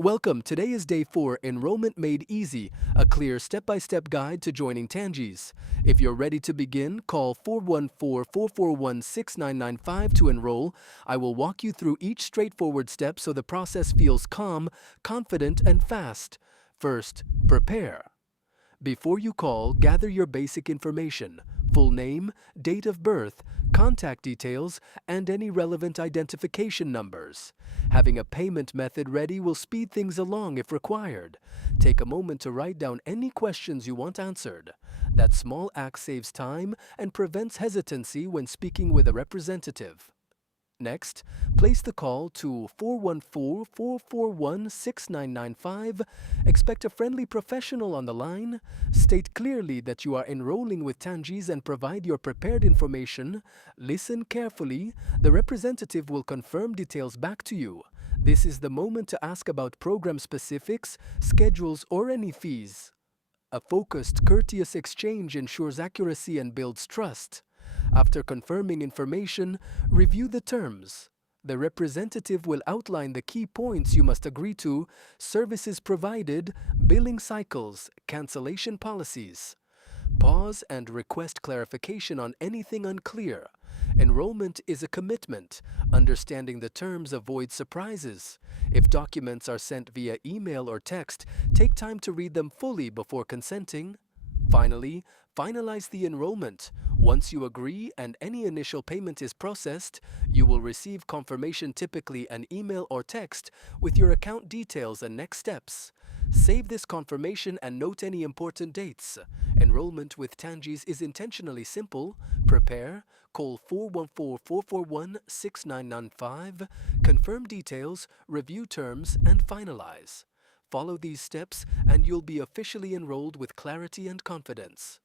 Welcome. Today is day 4, Enrollment Made Easy, a clear step-by-step guide to joining Tangies. If you're ready to begin, call 414-441-6995 to enroll. I will walk you through each straightforward step so the process feels calm, confident, and fast. First, prepare. Before you call, gather your basic information: full name, date of birth, contact details, and any relevant identification numbers. Having a payment method ready will speed things along if required. Take a moment to write down any questions you want answered. That small act saves time and prevents hesitancy when speaking with a representative. Next, place the call to 414-441-6995. Expect a friendly professional on the line. State clearly that you are enrolling with Tangies and provide your prepared information. Listen carefully. The representative will confirm details back to you. This is the moment to ask about program specifics, schedules, or any fees. A focused, courteous exchange ensures accuracy and builds trust. After confirming information, review the terms. The representative will outline the key points you must agree to: services provided, billing cycles, cancellation policies. Pause and request clarification on anything unclear. Enrollment is a commitment. Understanding the terms avoids surprises. If documents are sent via email or text, take time to read them fully before consenting. Finally, finalize the enrollment. Once you agree and any initial payment is processed, you will receive confirmation, typically an email or text, with your account details and next steps. Save this confirmation and note any important dates. Enrollment with Tangies is intentionally simple. Prepare, call 414-441-6995, confirm details, review terms, and finalize. Follow these steps and you'll be officially enrolled with clarity and confidence.